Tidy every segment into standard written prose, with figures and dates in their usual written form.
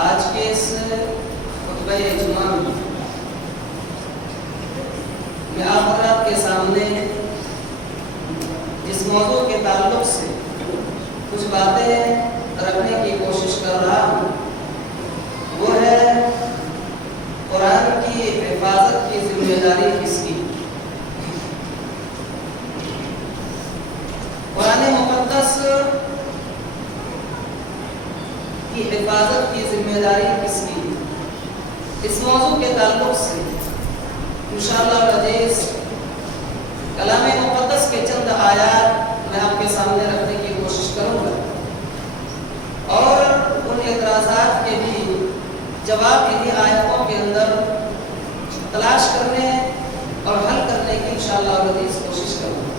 آج کے اس خطبہ جمعہ میں آپ حضرات کے سامنے جس موضوع کے تعلق سے کچھ باتیں رکھنے کی کوشش کر رہا ہوں وہ ہے قرآن کی حفاظت کی ذمہ داری کس کی؟ قرآن مقدس کی حفاظت کی ذمہ داری کس کی؟ اس موضوع کے تعلق سے انشاءاللہ العزیز کلام مقدس کے چند آیات میں آپ کے سامنے رکھنے کی کوشش کروں گا اور ان اعتراضات کے بھی جواب انہی آیتوں کے اندر تلاش کرنے اور حل کرنے کی انشاءاللہ العزیز کوشش کروں گا۔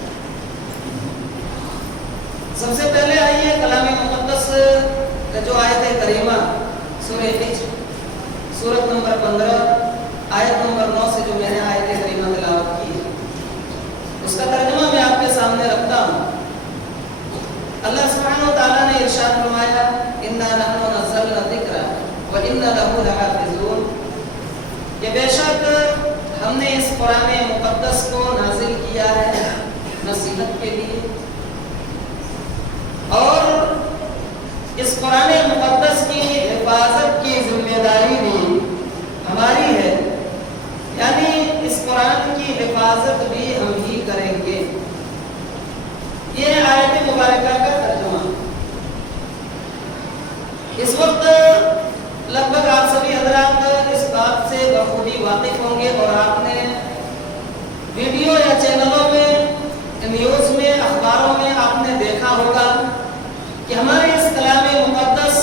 سب سے پہلے آئیے کلام مقدس کا جو آیت کریمہ سورہ حجر سورت نمبر 15 آیت نمبر 9 سے جو میں نے آیت کریمہ تلاوت کی ہے اس کا ترجمہ میں آپ کے سامنے رکھتا ہوں۔ اللہ سبحانہ و تعالیٰ نے ارشاد فرمایا اِنَّا نَحْنُ نَزَّلْنَا الذِّكْرَ وَإِنَّا لَهُ لَحَافِظُونَ کہ بے شک ہم نے اس قرآن مقدس کو نازل کیا ہے نصیحت کے لیے اور اس قرآن مقدس کی حفاظت کی ذمہ داری بھی ہماری ہے، یعنی اس قرآن کی حفاظت بھی ہم ہی کریں گے۔ یہ آیت مبارکہ کا ترجمہ۔ اس وقت لگ بھگ آپ سبھی حضرات اس بات سے بخوبی واقف ہوں گے اور آپ نے ویڈیو یا چینلوں میں نیوز میں اخباروں میں آپ نے دیکھا ہوگا کہ ہمارے اس کلام مقدس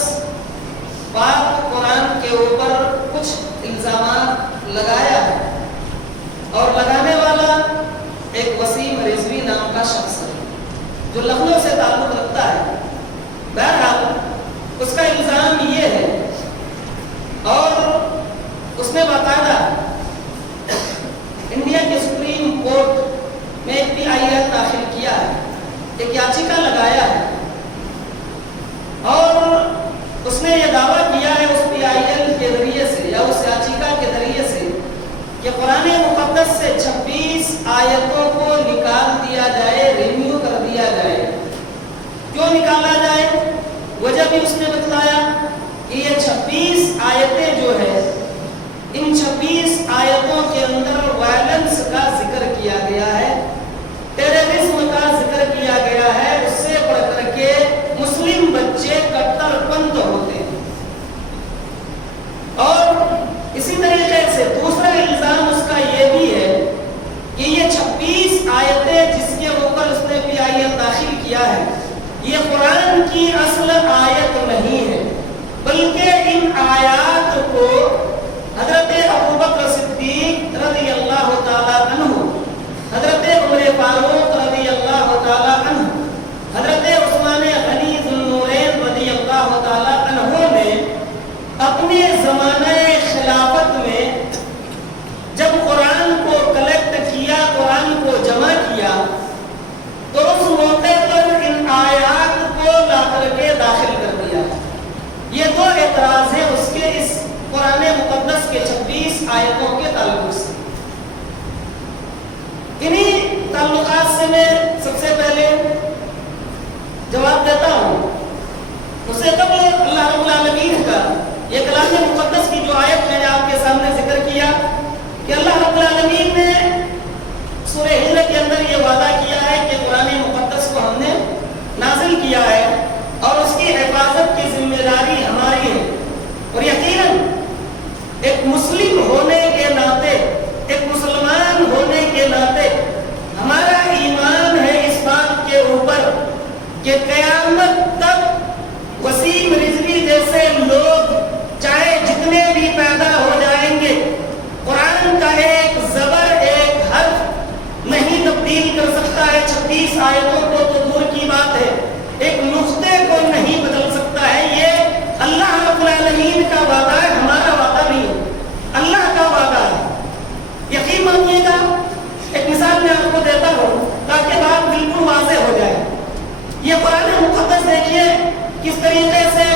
پاک قرآن کے اوپر کچھ الزامات لگایا ہے اور لگانے والا ایک وسیم رضوی نام کا شخص ہے جو لکھنؤ سے تعلق رکھتا ہے۔ بہرحال اس کا الزام یہ ہے اور اس نے باقاعدہ انڈیا کے سپریم کورٹ میں ایک PIL داخل کیا ہے، ایک یاچیکا لگایا ہے اور اس نے یہ دعویٰ کیا ہے اس PIL کے ذریعے سے یا اس یاچیکا کے ذریعے سے کہ قرآن مقدس سے 26 آیتوں کو نکال دیا جائے، ریموو کر دیا جائے۔ کیوں نکالا جائے؟ وجہ بھی اس نے بتلایا کہ یہ 26 آیتیں جو ہے ان 26 آیتوں کے اندر وائلنس کا ذکر کیا گیا ہے، ٹیررزم کا ذکر کیا گیا ہے، اس سے بڑھ کر کے مسلم بچے کٹر پنت ہوتے ہیں۔ اور اسی طریقے سے دوسرا الزام اس کا یہ بھی ہے کہ یہ 26 آیتیں جس کے اوپر اس نے PIL داخل کیا ہے یہ قرآن کی اصل آیت نہیں ہے، بلکہ ان آیات کو حضرت ابوبکر صدیق رضی اللہ تعالیٰ عنہ، حضرت عمر فاروق رضی اللہ تعالیٰ عنہ، حضرت عثمان غنی ذو النورین رضی اللہ تعالیٰ عنہ نے اپنے زمانہ خلافت میں جب قرآن کو کلیکٹ کیا، قرآن کو جمع کیا تو اس موقع پر ان آیات کو لا کر کے داخل کر دیا۔ یہ دو اعتراض ہیں اس کے اس قرآن مقدس کے 26 آیتوں کے تعلق سے۔ انہی تعلقات سے میں سب سے پہلے جواب دیتا ہوں۔ اس سے قبل اللہ رب العالمین کا یہ کلام مقدس کی جو آیت میں نے آپ کے سامنے ذکر کیا کہ اللہ رب العالمین نے سورہ حجر کے اندر یہ وعدہ کیا ہے کہ قرآن مقدس کو ہم نے نازل کیا ہے اور اس کی حفاظت کی ذمہ داری ہماری ہے، اور یقیناً ایک مسلم ہونے کے ناطے، ایک مسلمان ہونے کے ناطے ہمارا ایمان ہے اس بات کے اوپر کہ قیامت تک وسیم رضوی جیسے لوگ چاہے جتنے بھی پیدا ہو جائیں گے قرآن کا ایک زبر ایک حرف نہیں تبدیل کر سکتا ہے۔ 26 آیتوں کو تو دور کی بات ہے، ایک نقطے کو نہیں بدل سکتا ہے۔ یہ اللہ رب العالمین کا وعدہ ہے، ہمارا وعدہ نہیں ہے، اللہ کا وعدہ ہے۔ یقین مانیے گا، ایک مثال میں آپ کو دیتا ہوں تاکہ بات بالکل واضح ہو جائے۔ یہ قرآن مقدس دیکھیے کس طریقے سے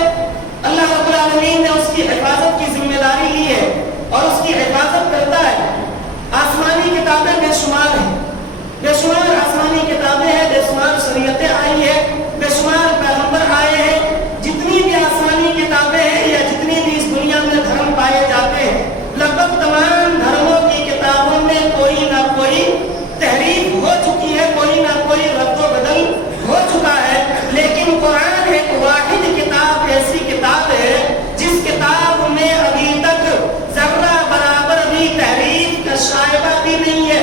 اللہ رب العالمین العالمین نے اس کی حفاظت کی ذمہ داری لی ہے اور اس کی حفاظت کرتا ہے۔ آسمانی کتابیں بے شمار ہیں، بے شمار آسمانی کتابیں ہیں، بے شمار شریعتیں آئی ہیں، بے شمار پیغمبر آئے ہیں۔ جتنی بھی آسمانی کتابیں ہیں یا جتنی بھی اس دنیا میں دھرم پائے جاتے ہیں، لگ بھگ تمام دھرموں کی کتابوں میں کوئی نہ کوئی تحریف ہو چکی ہے، کوئی نہ کوئی رد و بدل ہو چکا ہے، لیکن قرآن ایک واحد کتاب ایسی کتاب ہے جس کتاب میں ابھی تک ذرہ برابر بھی تحریف کا شائبہ بھی نہیں ہے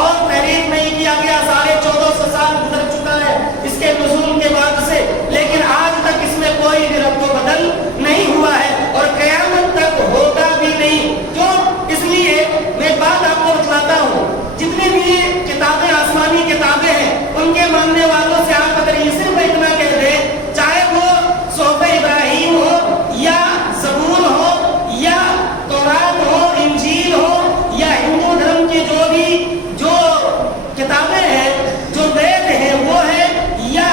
اور تحریف نہیں کیا گیا۔ 1450 سال گزر چکا ہے اس کے نزول کے بعد سے، لیکن آج تک اس میں کوئی بھی رد و بدل نہیں ہوا ہے اور قیامت تک ہوگا بھی نہیں۔ کیوں؟ اس لیے میں ایک بات آپ کو بتلاتا ہوں، جتنی بھی کتابیں آسمانی کتابیں ہیں ان کے ماننے والوں سے آپ اگر یہ صرف اتنا کہہ دیں، چاہے وہ صحف ابراہیم ہو یا زبور ہو یا تورات ہو، انجیل ہو یا ہندو دھرم کی جو کتابیں ہیں، جو وید ہیں وہ ہیں، یا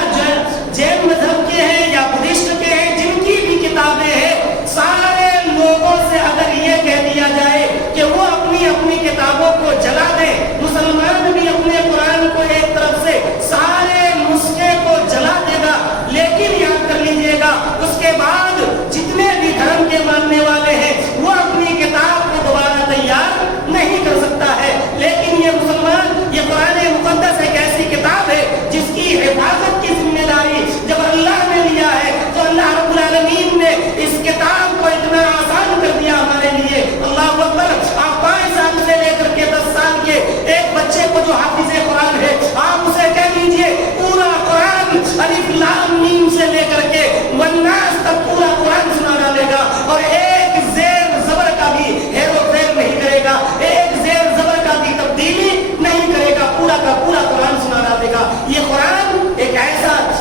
جین مذہب کے ہیں یا بدھسٹ کے ہیں، جن کی بھی کتابیں ہیں، سارے لوگوں سے اگر یہ کہہ دیا جائے کہ وہ اپنی اپنی کتابوں کو جلا دیں، مسلمان بھی اپنے قرآن کو ایک طرف سے سارے نسخے کو جلا دے گا، لیکن یاد کر لیجئے گا اس کے بعد جتنے بھی دھرم کے ماننے والے ہیں وہ اپنی کتاب کو دوبارہ تیار نہیں کر سکتا ہے۔ لیکن یہ مسلمان، یہ قرآن مقدس ایک ایسی کتاب ہے جس کی حفاظت کی ذمہ داری جب اللہ نے لیا ہے تو اللہ رب العالمین نے اس کتاب کو اتنا آسان کر دیا ہمارے لیے۔ اللہ اکبر! آپ 5 سال سے لے کر کے 10 سال کے ایک بچے کو جو حافظ قرآن ہے، آپ اسے کہہ دیجئے پورا قرآن الف لام میم سے لے کر کے والناس تک پورا قرآن سنا ڈالے گا اور ایک زیر زبر کا بھی ہیر و پھیر نہیں کرے گا، ایک زیر زبر کا بھی تبدیلی نہیں کرے گا، پورا کا پورا قرآن سنا ڈالے گا۔ یہ قرآن ایک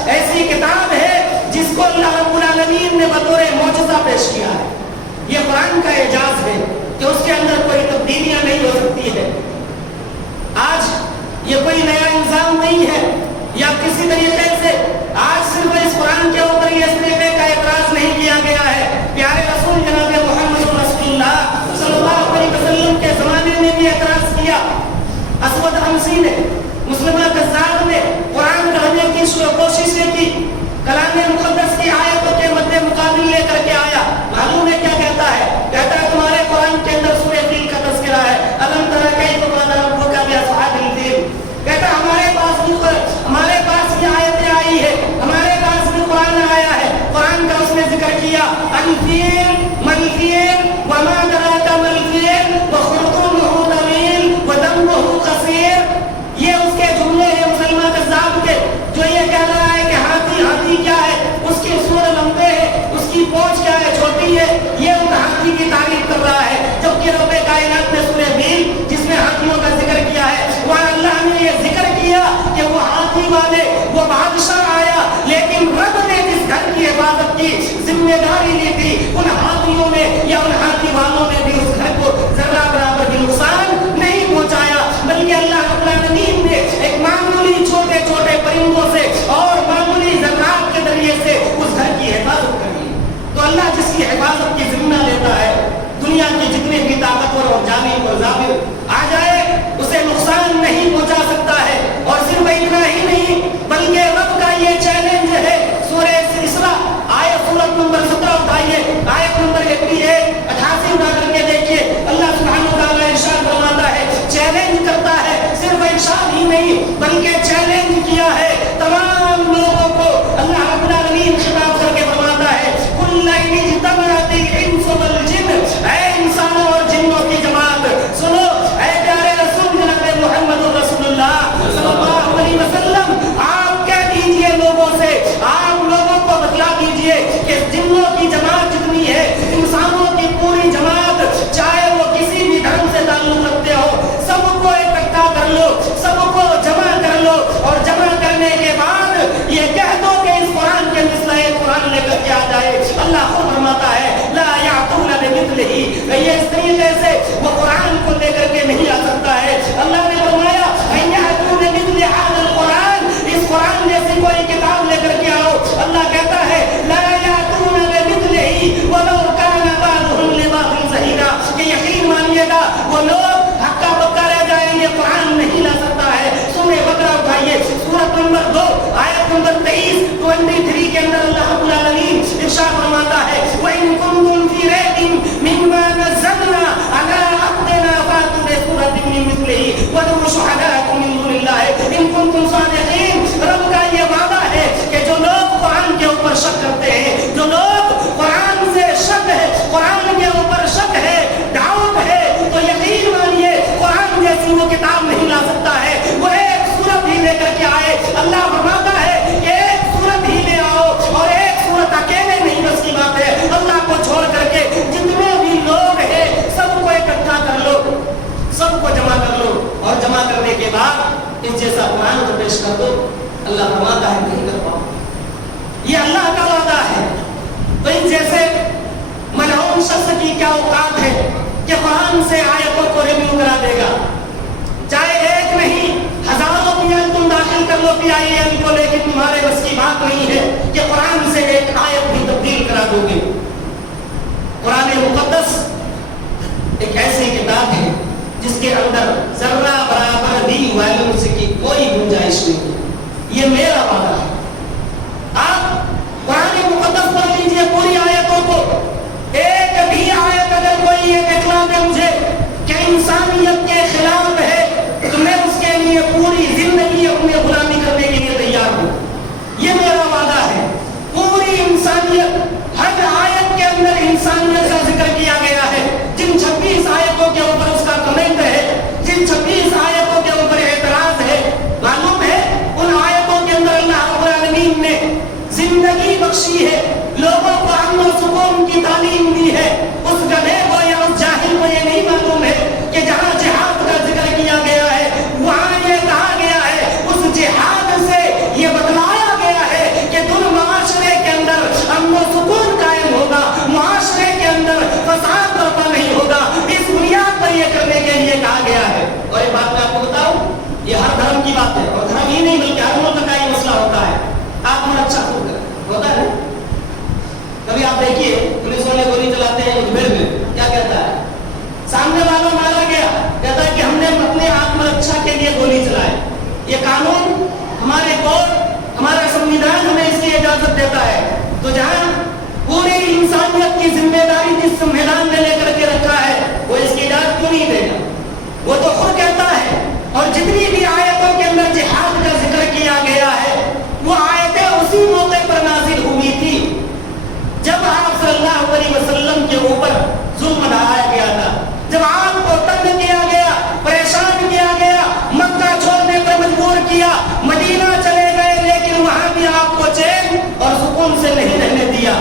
ایسی کتاب ہے جس کو اللہ رب العالمین نے بطور معجزہ پیش کیا ہے۔ یہ قرآن کا اعجاز ہے کہ اس کے اندر کوئی تبدیلیاں نہیں ہو سکتی ہے۔ آج یہ کوئی نیا الزام نہیں ہے یا کسی طریقے سے آج صرف اس قرآن کے اوپر یہ اس طریقے کا اعتراض نہیں کیا گیا ہے۔ پیارے رسول جناب محمد رسول اللہ صلی اللہ علیہ وسلم کے زمانے میں بھی اعتراض کیا۔ اسود حمسی نے، مسلمہ قذاب نے قرآن کہنے کی کوششیں کی، کلام مقدس کی آیتوں کے مد مقابل لے کر کے آیا۔ معلوم ہے کیا کہتا ہے؟ کہتا ہے تمہارے قرآن کے اندر سورہ فیل کا تذکرہ ہے، الم تر کیف فعل ربک باصحاب الفیل۔ کہتا ہے ہمارے پاس یہ آیتیں آئی ہے، ہمارے پاس بھی قرآن آیا ہے، قرآن کا اس نے ذکر کیا، الفیل ملفیل وما دراک ملفیل وخرطومہ طویل ودمہ قصیر۔ یہ اس کے جملے ہیں مسلمہ قذاب کے، جو یہ کہہ رہا ہے کہ ہاتھی کیا ہے، اس کے سور لمبے ہیں، اس کی پونچھ کیا ہے، چھوٹی ہے، یہ ان ہاتھی کی تعریف کر رہا ہے، جبکہ رب کائنات نے سورہ فیل جس میں ہاتھیوں کا ذکر کیا ہے، وہاں اللہ نے یہ ذکر کیا کہ وہ ہاتھی والے وہ بادشاہ آیا، لیکن رب نے جس گھر کی حفاظت کی ذمہ داری لی تھی، ان ہاتھیوں میں یا ان ہاتھی والوں نے بھی اس گھر کو ذرہ برابر بھی نقصان نہیں پہنچایا، بلکہ اللہ رب العالمین نے ایک معمولی چھوٹے چھوٹے پرندوں سے اور معمولی ذرات کے ذریعے سے اس گھر کی حفاظت کر دی۔ تو اللہ جس کی حفاظت کی ذمہ لیتا ہے، دنیا کے جتنے بھی طاقتور اور جانب اور ظاہر آ جائے اسے نقصان نہیں پہنچا سکتا ہے۔ اور صرف اتنا ہی نہیں بلکہ رب کا یہ چیلنج ہے، سورہ اسراء سورت نمبر 17 اٹھائیے، آیت نمبر 88 اٹھا کر کے دیکھیے، اللہ سبحانہ وتعالیٰ ارشاد فرماتا ہے، چیلنج کرتا ہے، صرف ارشاد ہی نہیں بلکہ چیلنج کیا ہے تمام لوگوں کو۔ اللہ رب العالمین خطاب کر کے فرماتا ہے، قُلْ لَئِنِ اجْتَمَعَتِ الْإِنسُ وَالْجِنُّ، اے انسانوں اور جنوں کی جماعت سنو، اے پیارے رسول جناب محمد رسول اللہ صلی اللہ علیہ وسلم، آپ کہہ دیجئے لوگوں سے، آپ لوگوں کو بتلا دیجئے کہ جنوں کی جماعت جتنی ہے، انسانوں کی پوری جماعت، چاہے وہ کسی بھی دھرم سے تعلق رکھتے ہو، سب کو اکٹھا کر لو، سب کو جمع کر لو، اور جمع کرنے کے بعد یہ کہہ دو کہ اس قرآن کے مثل ایک قرآن لے کر کے آ جائے۔ اللہ خود فرماتا ہے، لا یعتون بمثلہ، یہ اس طریقے سے وہ قرآن کو لے کر کے نہیں آ سکتا ہے۔ اللہ نے فرمایا، ان یعتون بمثل ھذا القرآن، اس قرآن جیسی کوئی کتاب لے کر کے آؤ۔ اللہ کہتا ہے، لا یعتون بمثلہ ولو اللہ فرماتا ہے کہ ایک صورت ہی لے آؤ، اور ایک صورت اکیلے نہیں بس کی بات ہے، اللہ کو چھوڑ کر کے جتنے بھی لوگ ہیں سب کو اکٹھا کر لو، سب کو جمع کر لو، اور جمع کرنے کے بعد اس جیسا قرآن کو پیش کر دو۔ اللہ فرماتا ہے نہیں کر پاؤ، یہ اللہ کا وعدہ ہے۔ تو ان جیسے ملعون شخص کی کیا اوقات ہے کہ قرآن سے آیتوں کو ریویو کرا دے گا، چاہے ایک نہیں ہزاروں بھی تم داخل کر لو PIL کو، لیکن تمہارے بس کی بات نہیں ہے کہ قرآن سے ایک آیت بھی تبدیل کرا دو گے۔ قرآن مقدس ایک ایسی کتاب ہے جس کے اندر ذرہ برابر بھی وائلنس کی کوئی گنجائش نہیں ہے، یہ میرا وعدہ ہے۔ آپ قرآن مقدس پڑھ لیجئے پوری آیتوں کو، ایک بھی آیت اگر کوئی یہ دکھلا دے مجھے کہ انسانیت کے خلاف ہے تو میں اس کے لیے پوری زندگی اپنے غلامی کرنے کے لیے تیار ہوں، یہ میرا وعدہ ہے۔ پوری انسانیت، ہر آیت کے اندر انسانیت کا ذکر کیا گیا ہے۔ جن 26 آیتوں کے اوپر اس کا کمنٹ ہے، جن 26 آیتوں کے اوپر اعتراض ہے، معلوم ہے ان آیتوں کے اندر اللہ رب العالمین نے زندگی بخشی ہے، لوگوں کو امن و سکون کی تعلیم دی ہے۔ اس گدھے کو یا اس جاہل کو یہ نہیں معلوم ہے کہ جہاں جہاد کا ذکر کیا گیا ہے وہاں یہ کہا گیا ہے، اس جہاد سے یہ بتلایا گیا ہے کہ تم معاشرے کے اندر امن و سکون قائم ہوگا، معاشرے کے اندر فساد برپا نہیں ہوگا، اس بنیاد پر یہ کرنے کے لیے کہا گیا ہے۔ اور ایک بات میں آپ کو بتاؤں، یہ ہر دھرم کی بات ہے، اور دھرم ہی نہیں بلکہ ہر ملک کا یہ مسئلہ ہوتا ہے، آتم رکشا ہوتا ہے۔ کبھی آپ دیکھیے پولیس والے گولی چلاتے ہیں مجبر میں، کیا کہتا ہے؟ سامنے والا مارا گیا، کہتا ہے کہ ہم نے اپنے آتم رکشا کے لیے گولی چلائی۔ یہ قانون، ہمارے کورٹ، ہمارا سنویدھان ہمیں اس کی اجازت دیتا ہے۔ تو جہاں پوری انسانیت کی ذمہ داری جس سنویدھان نے لے کر کے رکھا ہے وہ اس کی اجازت کیوں نہیں دے گا؟ وہ تو خود کہتا ہے۔ اور جتنی بھی آیتوں کے اندر جہاد کا ذکر کیا گیا ہے وہ آیتیں اسی موقع پر نازل ہوئی تھی جب آپ صلی اللہ علیہ وسلم کے اوپر ظلم ڈھایا گیا تھا، جب آپ کو تنگ کیا گیا، پریشان کیا گیا، مکہ چھوڑنے پر مجبور کیا، مدینہ چلے گئے لیکن وہاں بھی آپ کو چین اور سکون سے نہیں رہنے دیا۔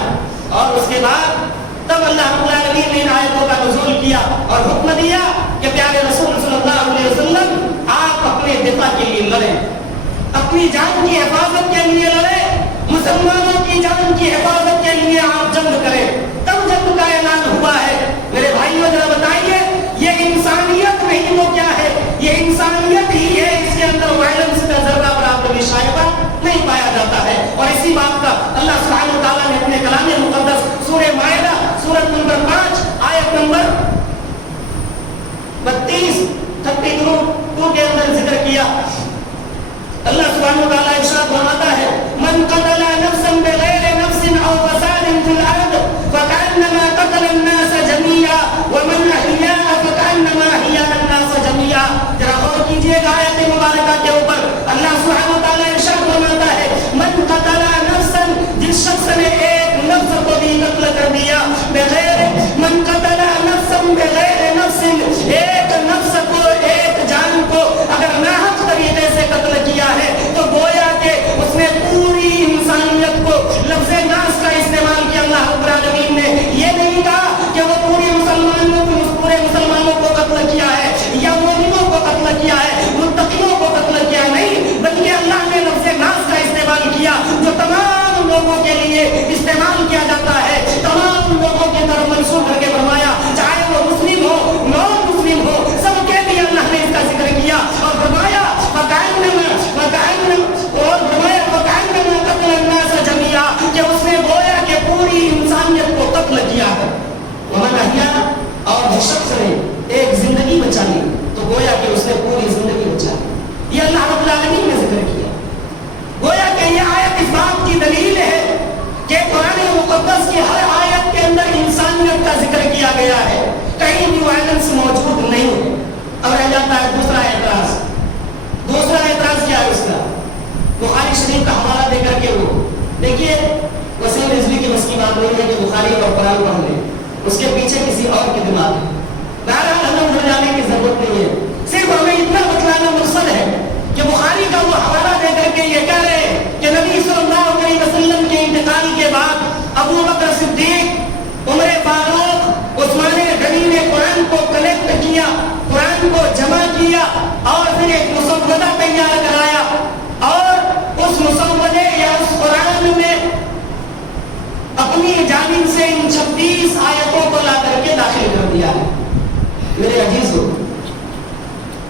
اور اس کے بعد تب اللہ رب العالمین نے آیتوں کا نزول کیا اور حکم دیا کہ پیارے رسول صلی اللہ علیہ وسلم آپ اپنے دفاع کے لیے لڑیں، اپنی جان کی حفاظت کے لیے لڑیں، مسلمانوں کی جان کی حفاظت کے لیے آپ جنگ کریں۔ تب جنگ کا اعلان ہوا ہے۔ میرے بھائیوں ذرا بتائیے، یہ انسانیت نہیں تو کیا ہے؟ یہ انسانیت ہی ہے، اس کے اندر وائلنس کا ذرہ برابر بھی شائبہ نہیں پایا جاتا ہے۔ اور اسی بات کا اللہ سبحانہ و تعالیٰ نے اپنے کلام مقدس سورہ مائدہ سورۃ نمبر 5 آیت نمبر 32 کے اندر ذکر کیا۔ اللہ سبحانہ و تعالیٰ ارشاد فرماتا ہے من قتل نفسا بغیر نفس او فساد فی الارض فکأنما قتل الناس جميعا ومن احیاها فکأنما احیا الناس جميعا۔ ذرا غور کیجئے گا آیت مبارکہ کے اوپر، اللہ سبحانہ و تعالیٰ ارشاد فرماتا ہے من قتل نفسا، جس شخص نے ایک نفس کو بھی قتل کر دیا، بغیر من قتل نفسا بغیر نفس، ایک نفس کو، ایک جان کو اگر ناحق طریقے سے قتل کیا ہے تو گویا کہ اس نے پوری انسانیت کو، لفظ ناس کا استعمال کیا۔ اللہ رب العالمین نے یہ نہیں کہا کہ وہ پورے مسلمانوں کو قتل کیا ہے یا مومنوں کو قتل کیا ہے، متقیوں کو قتل کیا نہیں، بلکہ اللہ نے لفظ ناس کا استعمال کیا جو تمام لوگوں کے لیے استعمال کیا جاتا ہے، تمام لوگوں کی طرف منسوب کر کے فرمایا، چاہے وہ مسلم ہو، نان مسلم ہو، سب کے لیے اللہ نے اس کا ذکر کیا اور فرمایا کہ اس نے گویا کہ پوری انسانیت کو قتل کیا ہے۔ ومن احیا، اور جس شخص نے ایک زندگی بچا لی تو گویا کہ اس نے پوری زندگی بچا لی۔ یہ اللہ رب العالمین نے ذکر کیا۔ گویا کہ یہ آیت اس بات کی دلیل ہے کہ قرآن مقدس کی ہر آیت کے اندر انسانیت کا ذکر کیا گیا ہے، کہیں بھی وائلنس موجود نہیں۔ اب رہ جاتا ہے دوسرا اعتراض۔ دوسرا اعتراض کیا ہے اس کا؟ بخاری شریف کا حوالہ دے کر کے وہ دیکھیے، وسیم رضوی کی بس کی بات نہیں ہے کہ بخاری اور قرآن پڑھ لیں، اس کے پیچھے کسی اور کی دماغ ہے۔ بہرحال ہمیں اڑ جانے کی ضرورت نہیں ہے، صرف ہمیں اتنا بتلانا مقصد ہے کہ بخاری کا وہ حوالہ دے کر کے یہ کہہ رہے ہیں کہ نبی صلی اللہ علیہ وسلم کے انتقال کے بعد ابو بکر صدیق، عمر فاروق، عثمان غنی نے قرآن کو کلیکٹ کیا، قرآن کو جمع کیا اور پھر ایک مسودہ تیار کرایا، اور اس مسودے یا اس قرآن میں اپنی جانب سے ان 26 آیتوں کو لا کر کے داخل کر دیا ہے۔ میرے عزیزو،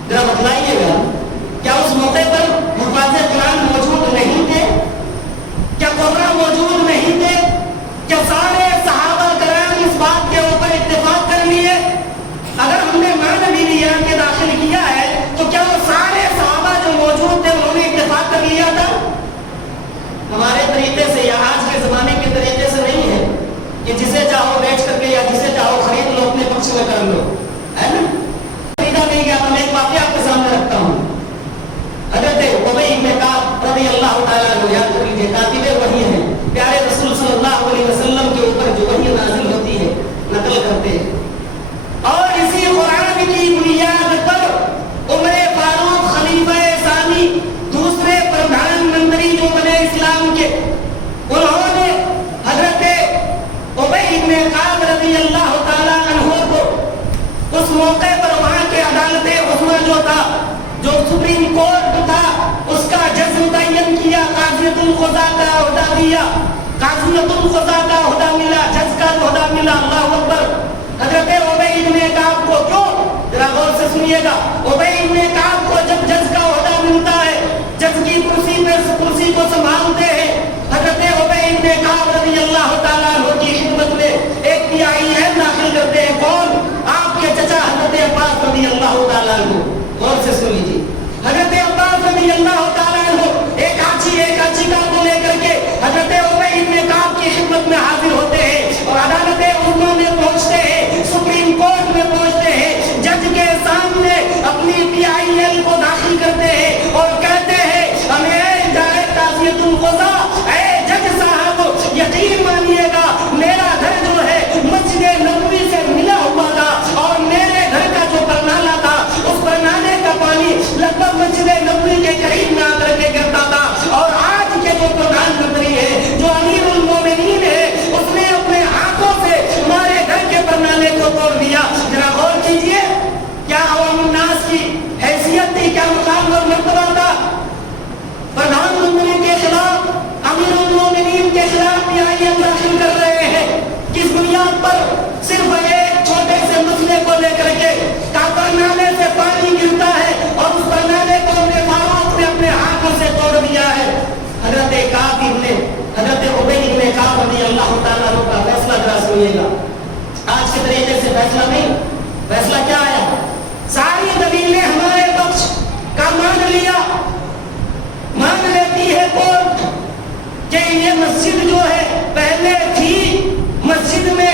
ذرا بتلائیے گا، کیا اس موقع پر حفاظ قرآن موجود نہیں تھے؟ کیا قرآن موجود نہیں تھے؟ کیا سارے صحابہ کرام اس بات کے اوپر اتفاق کر لیے؟ اگر ہم نے مان بھی لیا کہ داخل کیا ہے تو کیا وہ سارے صحابہ جو موجود تھے انہوں نے اتفاق کر لیا تھا؟ ہمارے طریقے سے یا آج کے زمانے کے طریقے سے نہیں ہے کہ جسے چاہو بیچ کر کے یا جسے چاہو خرید لو، اپنے پکش میں کر لو، ہے نا؟ خریدا نہیں گیا۔ میں ایک واقعہ آپ کے سامنے رکھتا ہوں۔ حضرت ابی بن کعب رضی اللہ تعالیٰ عنہ، یاد کر لیجیے، کاتب وحی ہیں، پیارے رسول صلی اللہ علیہ وسلم کے اوپر جو وحی نازل ہوتی ہے نقل کرتے ہیں، اور اسی قرآن کی بنیاد پر عمر فاروق خلیفہ ثانی، دوسرے پردھان منتری جو بنے اسلام کے، انہوں نے حضرت ابی بن کعب رضی اللہ تعالیٰ عنہ کو اس موقع پر وہاں کے عدالت عظمیٰ جو تھا، جو سپریم کورٹ تھا، اس کا جج متعین کیا، قاضیۃ القضاء کا عہدہ دیا، قاضیۃ القضاء کا عہدہ ملا، جج کا عہدہ ملا۔ اللہ اکبر۔ حضرت ابی بن کعب کو کیوں؟ ذرا غور سے سنیے گا، ابی بن کعب کو جب جج کا عہدہ ملتا ہے، جج کی کرسی پہ کرسی کو سنبھالتے ہیں، حضرت ابی بن کعب رضی اللہ تعالیٰ عنہ کی خدمت میں ایک PIL داخل کرتے ہیں۔ کون؟ آپ کے چچا حضرت عباس رضی اللہ تعالیٰ عنہ۔ غور سے سن لیجیے، حضرت عباس رضی اللہ تعالیٰ عنہ ایک آچیکا کو لے کر کے حضرت ابی بن کعب کی خدمت میں حاضر ہوتے ہیں اور عدالت عظمیٰ میں پہنچتے ہیں، سپریم کورٹ میں پہنچتے ہیں، جج کے سامنے اپنی PIL کو داخل کرتے ہیں اور کہتے ہیں، ہمیں جائے قاضیۃ القضاء، اے جج صاحب، یقین مانیے گا میرا گھر جو ہے مسجد نبوی سے ملا ہوا تھا، اور میرے گھر کا جو پرنالہ تھا اس پرنالے کا پانی لگ بھگ مسجد نبوی کے قریب میں آ کر کے گرتا تھا، اور آج کے جو پردھان منتری ہے، جو امیر المومنین ہے، اس نے اپنے ہاتھوں سے ہمارے گھر کے پرنالے کو توڑ دیا۔ ذرا غور کیجئے، کیا عوام الناس کی حیثیت تھی، کیا مقام اور مرتبہ تھا؟ پردھان منتری کے خلاف، امیر المومنین کے خلاف PIL داخل کر رہے ہیں، کس بنیاد پر؟ صرف ایک چھوٹے سے مسئلے کو لے کر کے، پرنالے سے پانی گرتا ہے اور اس پرنالے کو ہم نے فاروق نے اپنے ہاتھوں سے توڑ دیا ہے۔ حضرت ابی بن کعب رضی اللہ تعالیٰ عنہ کا فیصلہ ذرا سنیے گا۔ آج کے طریقے سے فیصلہ نہیں، فیصلہ کیا آیا؟ ساری دلیلیں ہمارے پکش کا مان لیا، مان لیتی ہے کورٹ کہ یہ مسجد جو ہے پہلے تھی، مسجد میں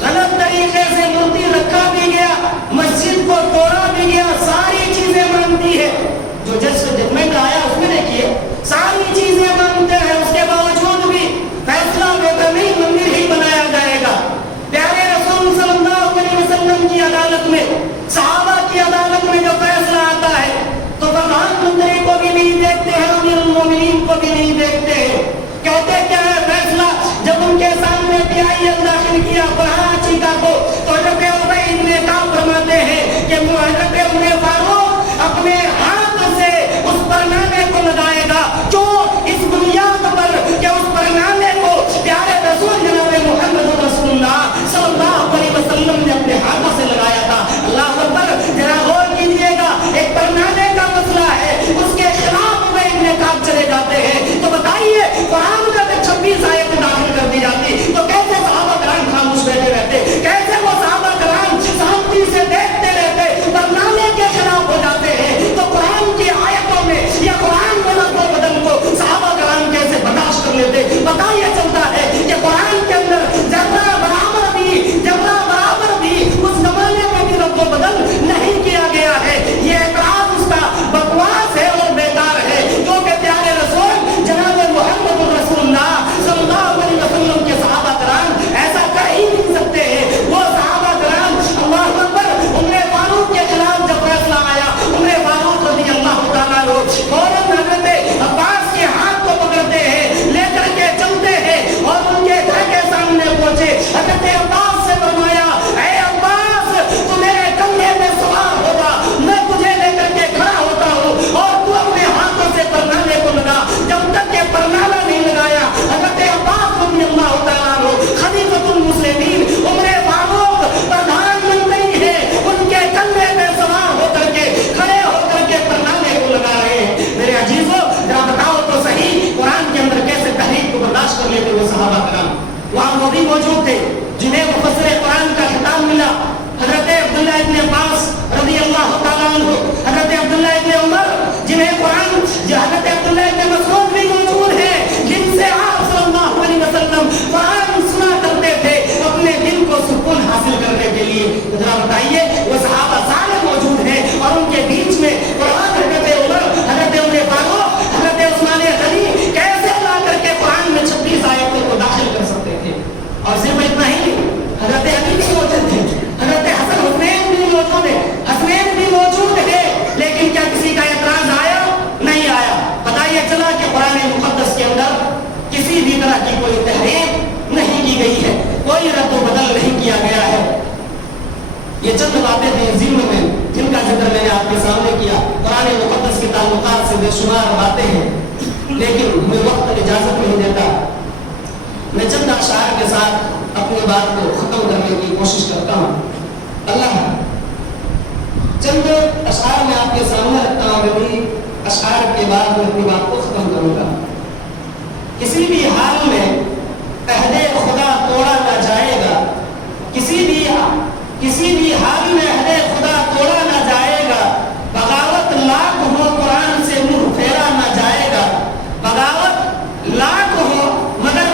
غلط طریقے سے مورتی رکھا بھی گیا، مسجد کو توڑا بھی گیا، ساری چیزیں مانتی ہے۔ جو جج سے ججمنٹ آیا اس میں دیکھیے، ساری چیزیں مانتے ہیں، اس کے باوجود بھی فیصلہ بہتر نہیں، مندر ہی بنایا جائے گا۔ پیارے رسول صلی اللہ علیہ وسلم کی عدالت میں، صحابہ کی عدالت میں جو فیصلہ آتا ہے تو پردھان منتری کو بھی نہیں دیکھتے ہیں، امیر المومنین کو بھی نہیں دیکھتے ہیں۔ کہتے کیا ہے فیصلہ؟ جب ان کے سامنے PIL داخل کیا قرآن چیکا کو، تو حضرت ابی بن کعب فرماتے ہیں کہ حضرت عمر فاروق اپنے ہاتھ سے اس پرنامے کو لگائے گا، جو اس بنیاد پر کہ اس پرنامے کو پیارے رسول جناب محمد رسول اللہ صلی اللہ علیہ وسلم نے اپنے ہاتھوں سے لگایا تھا۔ اللہ اکبر۔ ذرا غور کیجیے گا، ایک پرنامے کا مسئلہ ہے، اس کے خلاف ابی بن کعب چلے جاتے ہیں، تو بتائیے قرآن کا 26 آیتیں داخل کر دی جاتی تو کیسے صحابہ کرام خاموش بیٹھے رہتے، کیسے وہ بے شمار باتیں ہیں، لیکن ہمیں وقت اجازت نہیں دیتا. میں چند اشعار کے ساتھ اپنی بات کو ختم کرنے کی کوشش کرتا ہوں. اللہ چند اشعار میں آپ کے سامنے رکھتا ہوں، ابھی اشعار کے بعد میں اپنی بات کو ختم کروں گا. کسی بھی حال میں عہد خدا توڑا نہ جائے گا، کسی بھی حال میں عہد خدا توڑا نہ جائے گا. بغاوت لاکھ ہو قرآن سے منہ پھیرا نہ جائے گا. بغاوت لاکھ ہو مگر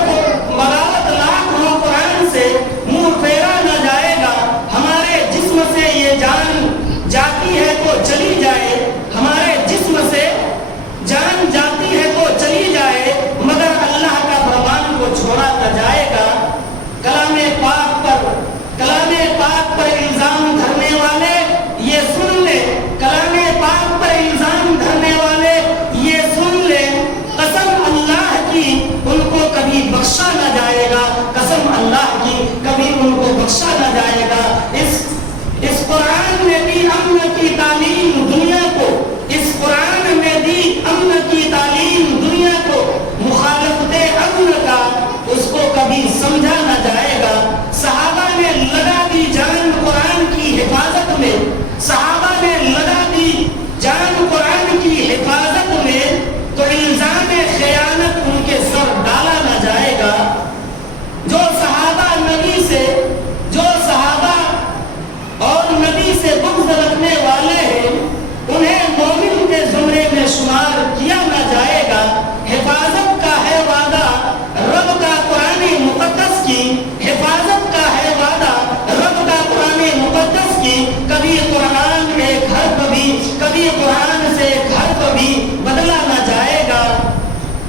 بغاوت لاکھ ہو قرآن سے منہ پھیرا نہ جائے گا. ہمارے جسم سے یہ جان جاتی ہے تو چلی جائے، ہمارے جسم سے جان جاتی ہے تو چلی جائے، مگر اللہ کا فرمان کو چھوڑا نہ جائے گا. کلام پاک پر الزام دھرنے والے یہ سن لے، کلام پاک پر الزام دھرنے والے یہ سن لے، قسم اللہ کی ان کو کبھی بخشا نہ جائے گا، قسم اللہ کی کبھی ان کو بخشا نہ جائے گا. اس قرآن نے دی امن کی تعلیم دنیا کو، اس قرآن نے دی امن کی تعلیم دنیا کو، مخالفت امن کا اس کو کبھی سمجھا نہ جائے گا. صحابہ نے لگا دی جان قرآن کی حفاظت میں، صحابہ نے لگا دی جان قرآن کی حفاظت میں، تو الزام خیانت ان کے سر ڈالا نہ جائے گا. جو صحابہ اور نبی سے بغض رکھنے والے ہیں، انہیں مومن کے زمرے میں شمار کیا نہ جائے گا. حفاظت کا ہے وعدہ رب کا قرآن مقدس کی، حفاظت کا ہے وعدہ رب کا قرآن مقدس کی. کبھی قرآن ایک حرف بھی، کبھی قرآن سے ایک حرف بھی بدلا نہ جائے گا.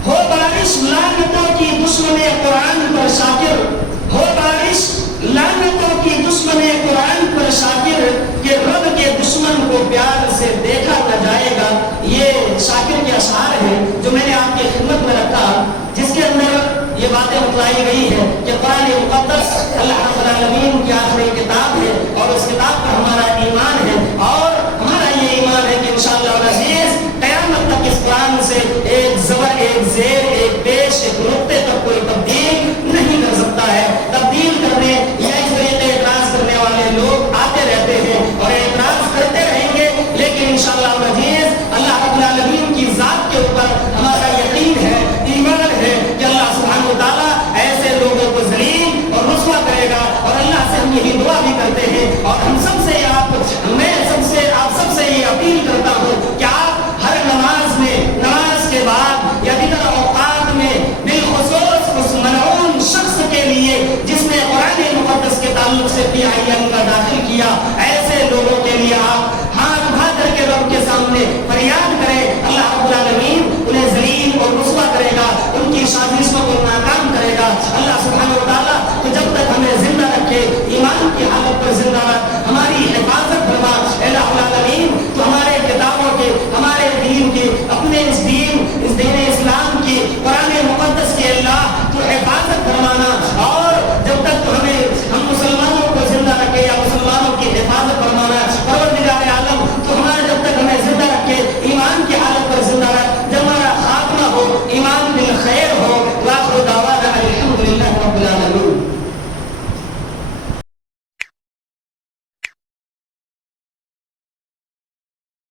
ہو بارش لعنتوں کی دشمن قرآن پر شاکر، ہو بارش لعنتوں کی دشمن قرآن پر شاکر، کہ رب کے دشمن کو پیار سے دیکھا نہ جائے گا. یہ شاکر کے اشعار ہیں جو میں نے آپ کی خدمت میں رکھا، جس کے اندر یہ باتیں بتلائی گئی ہے کہ قرآن مقدس اللہ رب العالمین کی آخری کتاب ہے، اور اس کتاب پر ہمارا ایمان ہے، اور ہمارا یہ ایمان ہے کہ انشاءاللہ العزیز قیامت تک اس قرآن سے ایک زبر، ایک زیر، ایک پیش، ایک نقطے تک کوئی تبدیل نہیں کر سکتا ہے. تبدیل کرنے یا اس طریقے اعتراض کرنے والے لوگ آتے رہتے ہیں اور اعتراض کرتے رہیں گے، لیکن انشاءاللہ العزیز اللہ رب العالمین کی ذات کے اوپر ہمارا یقین ہے، ایمان ہے کہ اللہ سبحانہ و تعالیٰ ایسے لوگوں کو ذلیل اور رسوا کرے گا. اور اللہ سے ہم یہی دعا بھی کرتے ہیں، اور ہم سب سے آپ سب سے یہ اپیل کرتا ہوں کہ آپ ہر نماز میں، نماز کے بعد یا دیگر اوقات میں، بالخصوص اس ملعون شخص کے لیے جس نے قرآن مقدس کے تعلق سے PIM کا داخل کیا،